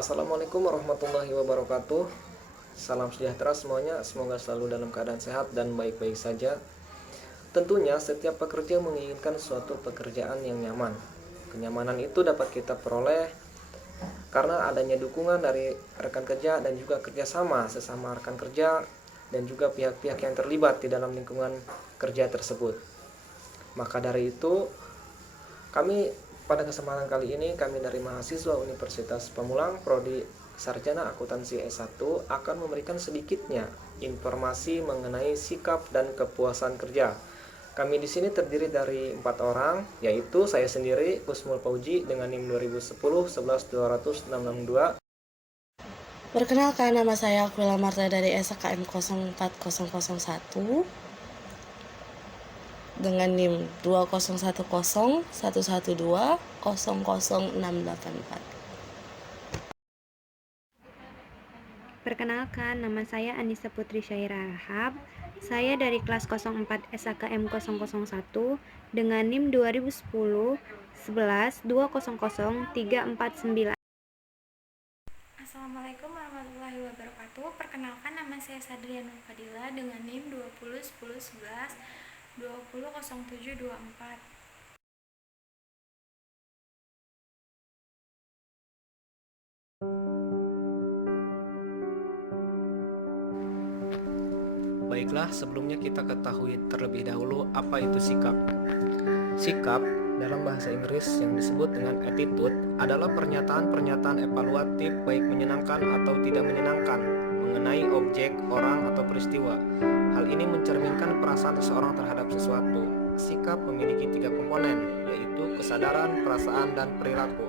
Assalamualaikum warahmatullahi wabarakatuh. Salam sejahtera semuanya, semoga selalu dalam keadaan sehat dan baik-baik saja. Tentunya setiap pekerja menginginkan suatu pekerjaan yang nyaman. Kenyamanan itu dapat kita peroleh karena adanya dukungan dari rekan kerja dan juga kerjasama sesama rekan kerja dan juga pihak-pihak yang terlibat di dalam lingkungan kerja tersebut. Maka dari itu, pada kesempatan kali ini kami dari mahasiswa Universitas Pamulang Prodi Sarjana Akuntansi S1 akan memberikan sedikitnya informasi mengenai sikap dan kepuasan kerja. Kami di sini terdiri dari 4 orang, yaitu saya sendiri Kusmul Pauji dengan NIM 2010 11 200 662. Perkenalkan, nama saya Aquila Marta dari SKM 04001 dengan NIM 201011200684. Perkenalkan, nama saya Anissa Putri Syaira Rahab. Saya dari kelas 04 SKM 001 dengan NIM 2010 11 200 349. Assalamualaikum warahmatullahi wabarakatuh. Perkenalkan, nama saya Sadriana Fadila dengan NIM 20 10 11 200724. Baiklah, sebelumnya kita ketahui terlebih dahulu apa itu sikap. Sikap dalam bahasa Inggris yang disebut dengan attitude adalah pernyataan-pernyataan evaluatif baik menyenangkan atau tidak menyenangkan mengenai objek, orang, atau peristiwa. Hal ini mencerminkan perasaan seseorang terhadap sesuatu. Sikap memiliki 3 komponen, yaitu kesadaran, perasaan, dan perilaku.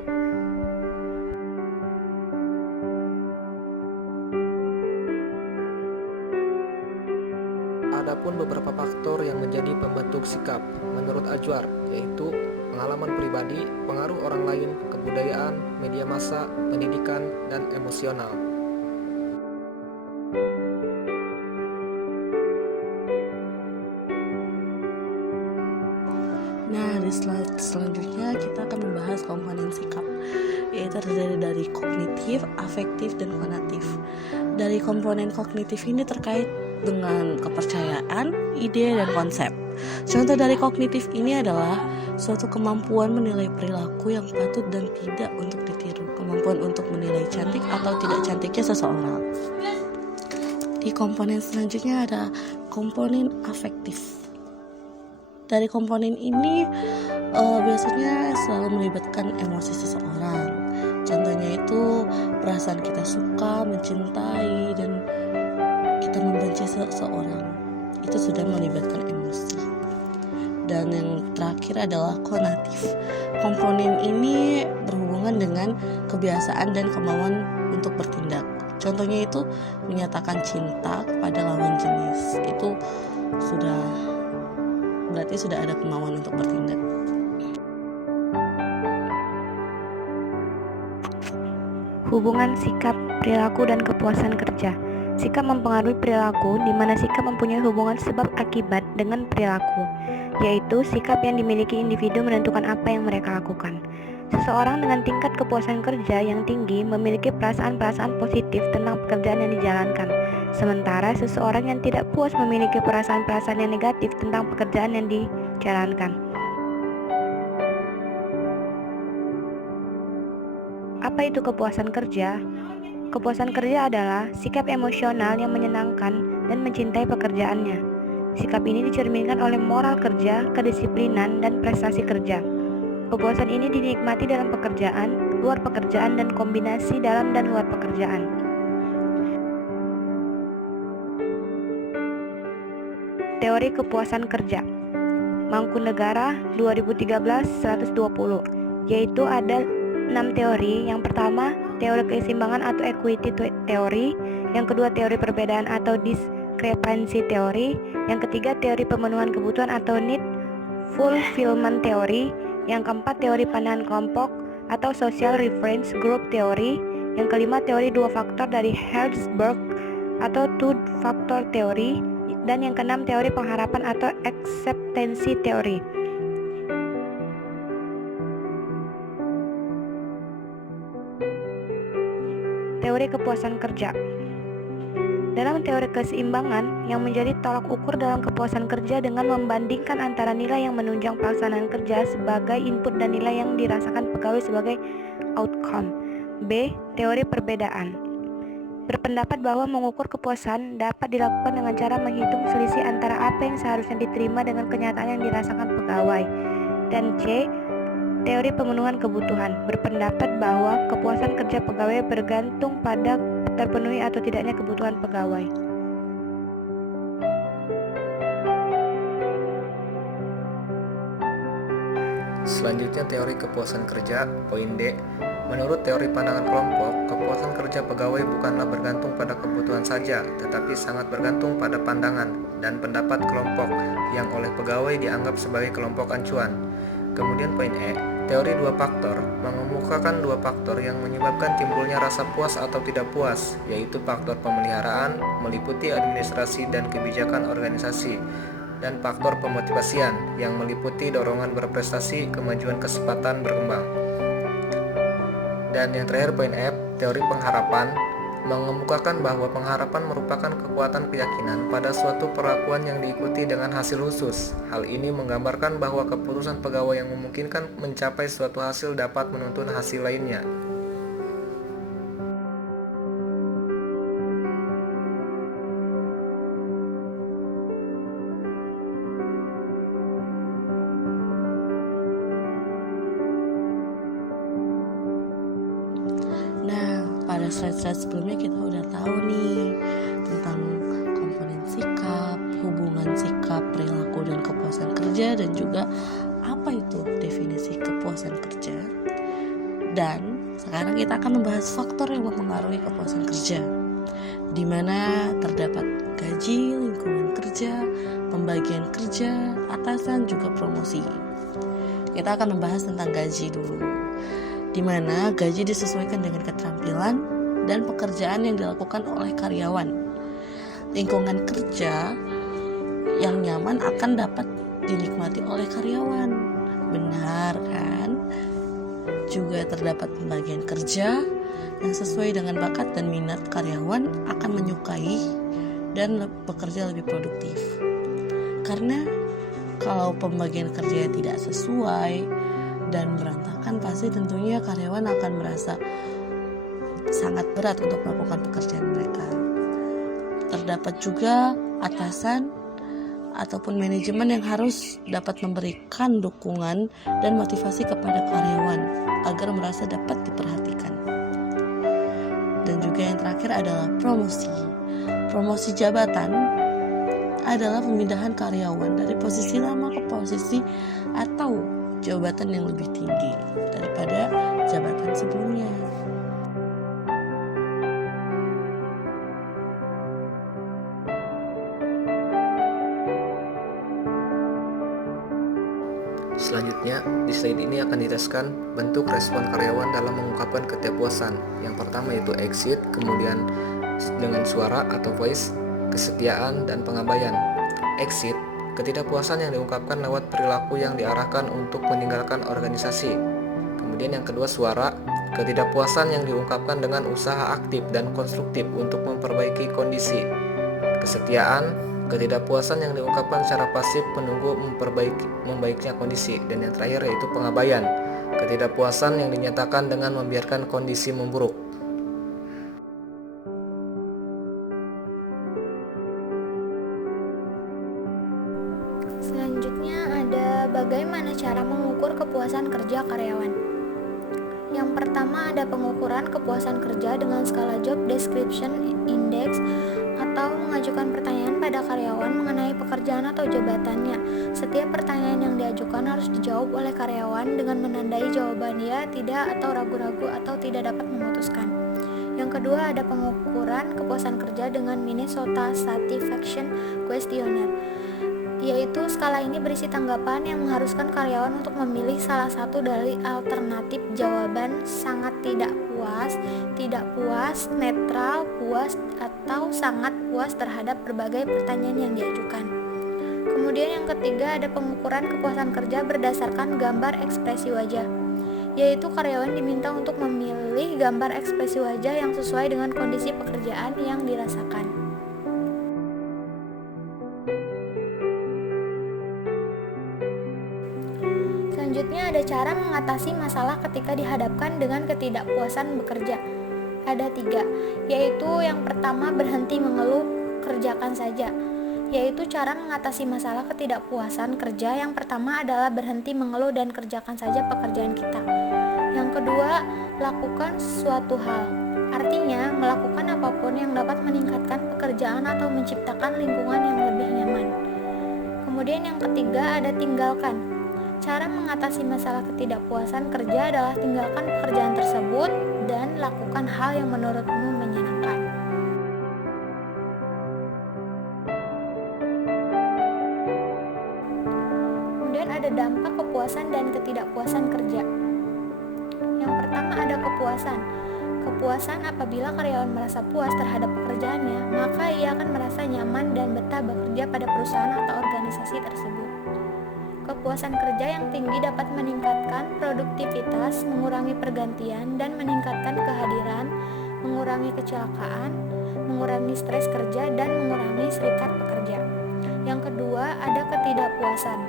Adapun beberapa faktor yang menjadi pembentuk sikap menurut Ajwar, yaitu pengalaman pribadi, pengaruh orang lain, kebudayaan, media massa, pendidikan, dan emosional. Nah, di slide selanjutnya kita akan membahas komponen sikap, yaitu terdiri dari kognitif, afektif, dan konatif. Dari komponen kognitif ini terkait dengan kepercayaan, ide, dan konsep. Contoh dari kognitif ini adalah suatu kemampuan menilai perilaku yang patut dan tidak untuk ditiru, kemampuan untuk menilai cantik atau tidak cantiknya seseorang. Di komponen selanjutnya ada komponen afektif. Dari komponen ini biasanya selalu melibatkan emosi seseorang. Contohnya itu perasaan kita suka, mencintai, dan kita membenci seseorang. Itu sudah melibatkan emosi. Dan yang terakhir adalah konatif. Komponen ini berhubungan dengan kebiasaan dan kemauan untuk bertindak. Contohnya itu menyatakan cinta kepada lawan jenis. Itu berarti sudah ada kemauan untuk bertindak. Hubungan sikap, perilaku, dan kepuasan kerja. Sikap mempengaruhi perilaku, di mana sikap mempunyai hubungan sebab akibat dengan perilaku, yaitu sikap yang dimiliki individu menentukan apa yang mereka lakukan. Seseorang dengan tingkat kepuasan kerja yang tinggi memiliki perasaan-perasaan positif tentang pekerjaan yang dijalankan, sementara seseorang yang tidak puas memiliki perasaan-perasaan yang negatif tentang pekerjaan yang dijalankan. Apa itu kepuasan kerja? Kepuasan kerja adalah sikap emosional yang menyenangkan dan mencintai pekerjaannya. Sikap ini dicerminkan oleh moral kerja, kedisiplinan, dan prestasi kerja. Kepuasan ini dinikmati dalam pekerjaan, luar pekerjaan, dan kombinasi dalam dan luar pekerjaan. Teori kepuasan kerja Mangkunegara 2013-120, yaitu ada 6 teori. Yang pertama, teori keseimbangan atau equity teori. Yang kedua, teori perbedaan atau diskrepansi teori. Yang ketiga, teori pemenuhan kebutuhan atau need fulfillment teori. Yang keempat, teori pandangan kelompok atau social reference group teori. Yang kelima, teori dua faktor dari Herzberg atau two factor teori. Dan yang keenam, teori pengharapan atau acceptancy teori. teori kepuasan kerja. Dalam teori keseimbangan, yang menjadi tolak ukur dalam kepuasan kerja dengan membandingkan antara nilai yang menunjang pelaksanaan kerja sebagai input dan nilai yang dirasakan pegawai sebagai outcome. B. Teori perbedaan berpendapat bahwa mengukur kepuasan dapat dilakukan dengan cara menghitung selisih antara apa yang seharusnya diterima dengan kenyataan yang dirasakan pegawai. Dan C. Teori pemenuhan kebutuhan berpendapat bahwa kepuasan kerja pegawai bergantung pada terpenuhi atau tidaknya kebutuhan pegawai. Selanjutnya teori kepuasan kerja, poin D. Menurut teori pandangan kelompok, kepuasan kerja pegawai bukanlah bergantung pada kebutuhan saja, tetapi sangat bergantung pada pandangan dan pendapat kelompok yang oleh pegawai dianggap sebagai kelompok acuan. Kemudian poin E, teori dua faktor mengemukakan dua faktor yang menyebabkan timbulnya rasa puas atau tidak puas, yaitu faktor pemeliharaan, meliputi administrasi dan kebijakan organisasi, dan faktor pemotivasian yang meliputi dorongan berprestasi, kemajuan kesempatan berkembang. Dan yang terakhir poin F, teori pengharapan mengemukakan bahwa pengharapan merupakan kekuatan keyakinan pada suatu perlakuan yang diikuti dengan hasil khusus. Hal ini menggambarkan bahwa keputusan pegawai yang memungkinkan mencapai suatu hasil dapat menuntun hasil lainnya. Nah, pada slide-slide sebelumnya kita udah tahu nih tentang komponen sikap, hubungan sikap, perilaku, dan kepuasan kerja, dan juga apa itu definisi kepuasan kerja. Dan sekarang kita akan membahas faktor yang mempengaruhi kepuasan kerja, di mana terdapat gaji, lingkungan kerja, pembagian kerja, atasan, juga promosi. Kita akan membahas tentang gaji dulu, di mana gaji disesuaikan dengan keterampilan dan pekerjaan yang dilakukan oleh karyawan. Lingkungan kerja yang nyaman akan dapat dinikmati oleh karyawan. Benar kan? Juga terdapat pembagian kerja yang sesuai dengan bakat dan minat karyawan akan menyukai dan bekerja lebih produktif. Karena kalau pembagian kerja tidak sesuai dan berantakan, pasti tentunya karyawan akan merasa sangat berat untuk melakukan pekerjaan mereka. Terdapat juga atasan ataupun manajemen yang harus dapat memberikan dukungan dan motivasi kepada karyawan agar merasa dapat diperhatikan. Dan juga yang terakhir adalah promosi. Promosi jabatan adalah pemindahan karyawan dari posisi lama ke posisi atau jabatan yang lebih tinggi daripada jabatan sebelumnya. Selanjutnya, di slide ini akan dijelaskan bentuk respon karyawan dalam mengungkapkan ketidakpuasan. Yang pertama yaitu exit, kemudian dengan suara atau voice, kesetiaan, dan pengabaian. Exit, ketidakpuasan yang diungkapkan lewat perilaku yang diarahkan untuk meninggalkan organisasi. Kemudian yang kedua suara, ketidakpuasan yang diungkapkan dengan usaha aktif dan konstruktif untuk memperbaiki kondisi. Kesetiaan, ketidakpuasan yang diungkapkan secara pasif menunggu membaiknya kondisi. Dan yang terakhir yaitu pengabaian, ketidakpuasan yang dinyatakan dengan membiarkan kondisi memburuk. Selanjutnya ada bagaimana cara mengukur kepuasan kerja karyawan. Yang pertama ada pengukuran kepuasan kerja dengan skala Job Description Index atau mengajukan pertanyaan pada karyawan mengenai pekerjaan atau jabatannya. Setiap pertanyaan yang diajukan harus dijawab oleh karyawan dengan menandai jawaban ya, tidak, atau ragu-ragu atau tidak dapat memutuskan. Yang kedua ada pengukuran kepuasan kerja dengan Minnesota Satisfaction Questionnaire, yaitu skala ini berisi tanggapan yang mengharuskan karyawan untuk memilih salah satu dari alternatif jawaban: sangat tidak puas, netral, puas, atau sangat puas terhadap berbagai pertanyaan yang diajukan. Kemudian yang ketiga ada pengukuran kepuasan kerja berdasarkan gambar ekspresi wajah, yaitu karyawan diminta untuk memilih gambar ekspresi wajah yang sesuai dengan kondisi pekerjaan yang dirasakan. Selanjutnya ada cara mengatasi masalah ketika dihadapkan dengan ketidakpuasan bekerja. Ada 3, yaitu yang pertama berhenti mengeluh, kerjakan saja. Yaitu cara mengatasi masalah ketidakpuasan kerja yang pertama adalah berhenti mengeluh dan kerjakan saja pekerjaan kita. Yang kedua, lakukan suatu hal. Artinya, melakukan apapun yang dapat meningkatkan pekerjaan atau menciptakan lingkungan yang lebih nyaman. Kemudian yang ketiga ada tinggalkan. Cara mengatasi masalah ketidakpuasan kerja adalah tinggalkan pekerjaan tersebut dan lakukan hal yang menurutmu menyenangkan. Kemudian ada dampak kepuasan dan ketidakpuasan kerja. Yang pertama ada kepuasan. Kepuasan apabila karyawan merasa puas terhadap pekerjaannya, maka ia akan merasa nyaman dan betah bekerja pada perusahaan atau organisasi tersebut. Kepuasan kerja yang tinggi dapat meningkatkan produktivitas, mengurangi pergantian, dan meningkatkan kehadiran, mengurangi kecelakaan, mengurangi stres kerja, dan mengurangi serikat pekerja. Yang kedua, ada ketidakpuasan.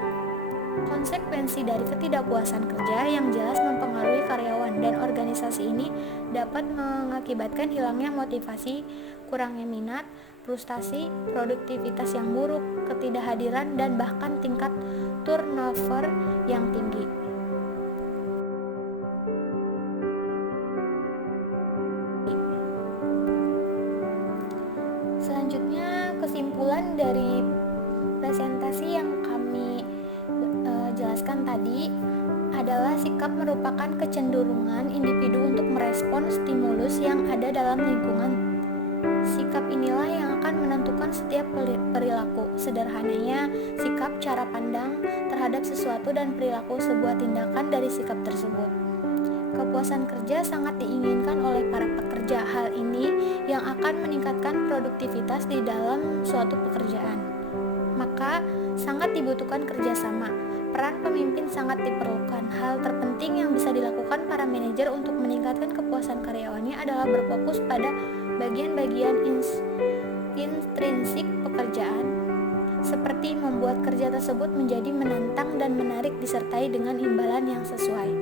Konsekuensi dari ketidakpuasan kerja yang jelas mempengaruhi karyawan dan organisasi ini dapat mengakibatkan hilangnya motivasi, kurangnya minat, frustasi, produktivitas yang buruk, ketidakhadiran, dan bahkan tingkat turnover yang tinggi. Selanjutnya, kesimpulan dari presentasi yang kami jelaskan tadi adalah sikap merupakan kecenderungan individu untuk merespon stimulus yang ada dalam lingkungan. Sikap inilah yang akan menentukan setiap perilaku. Sederhananya, sikap cara pandang terhadap sesuatu dan perilaku sebuah tindakan dari sikap tersebut. Kepuasan kerja sangat diinginkan oleh para pekerja. Hal ini yang akan meningkatkan produktivitas di dalam suatu pekerjaan. Maka, sangat dibutuhkan kerjasama. Peran pemimpin sangat diperlukan. Hal terpenting yang bisa dilakukan para manajer untuk meningkatkan kepuasan karyawannya adalah berfokus pada bagian-bagian intrinsik pekerjaan, seperti membuat kerja tersebut menjadi menantang dan menarik disertai dengan imbalan yang sesuai.